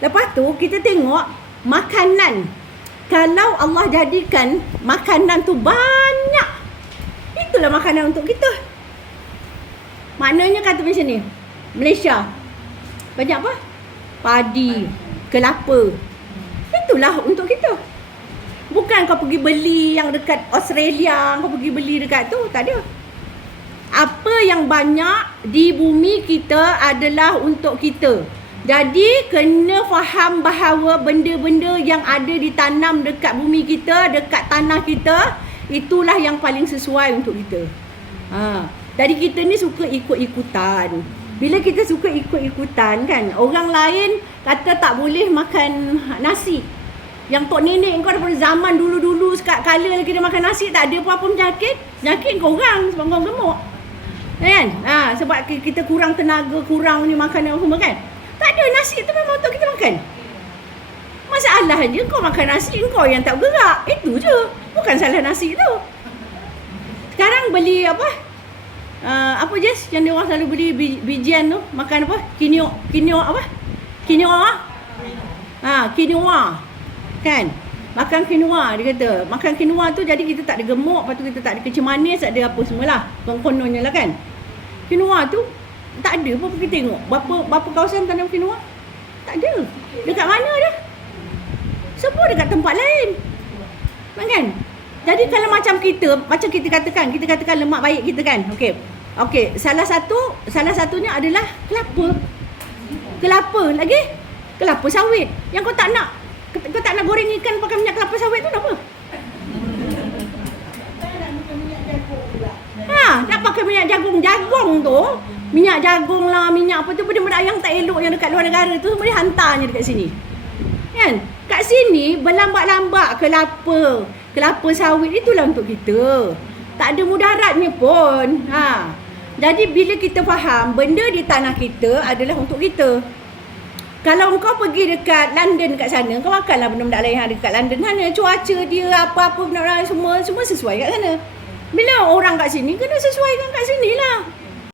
Lepas tu kita tengok makanan. Kalau Allah jadikan makanan tu banyak, itulah makanan untuk kita. Maknanya kata macam ni, Malaysia banyak apa? Padi, kelapa. Itulah untuk kita. Bukan kau pergi beli yang dekat Australia, kau pergi beli dekat tu, tak ada. Apa yang banyak di bumi kita adalah untuk kita. Jadi kena faham bahawa benda-benda yang ada ditanam dekat bumi kita, dekat tanah kita, itulah yang paling sesuai untuk kita. Jadi kita ni suka ikut-ikutan. Bila kita suka ikut-ikutan kan, orang lain kata tak boleh makan nasi. Yang tok nenek kau daripada zaman dulu-dulu sekali lagi dia makan nasi, tak ada apa-apa penyakit. Penyakit kau orang sebab kau gemuk. Kan? Sebab kita kurang tenaga, kurang ni makanan semua kan. Tak ada, nasi tu memang untuk kita makan. Masalahnya kau makan nasi, kau yang tak bergerak. Itu je. Bukan salah nasi tu. Sekarang beli apa? Apa Jess yang dia orang selalu beli bijian tu, makan apa? Quinoa apa? Quinoa. Quinoa. Kan? Makan quinoa dia kata. Makan quinoa tu jadi kita tak ada gemuk, lepas tu kita tak ada kencing manis, tak ada apa semualah. Kononnya lah kan. Quinoa tu tak ada apa kita tengok. Berapa kawasan tanam quinoa? Tak ada. Dekat mana dia? Semua dekat tempat lain. Kan? Jadi kalau macam kita katakan lemak baik kita kan. Okey. Salah satunya adalah kelapa. Kelapa lagi? Kelapa sawit. Yang kau tak nak goreng ikan pakai minyak kelapa sawit tu kenapa? Nak pakai minyak jagung tu, minyak jagung lah, minyak apa tu, benda-benda yang tak elok yang dekat luar negara tu semua dia hantarnya dekat sini. Kan? Kat sini berlambak-lambak kelapa sawit itulah untuk kita. Tak ada mudaratnya pun. Jadi bila kita faham benda di tanah kita adalah untuk kita. Kalau kau pergi dekat London kat sana, kau makanlah benda-benda lain yang ada dekat London sana. Cuaca dia, apa-apa benda-benda semua sesuai kat sana. Bila orang kat sini, kena sesuaikan kat sini lah.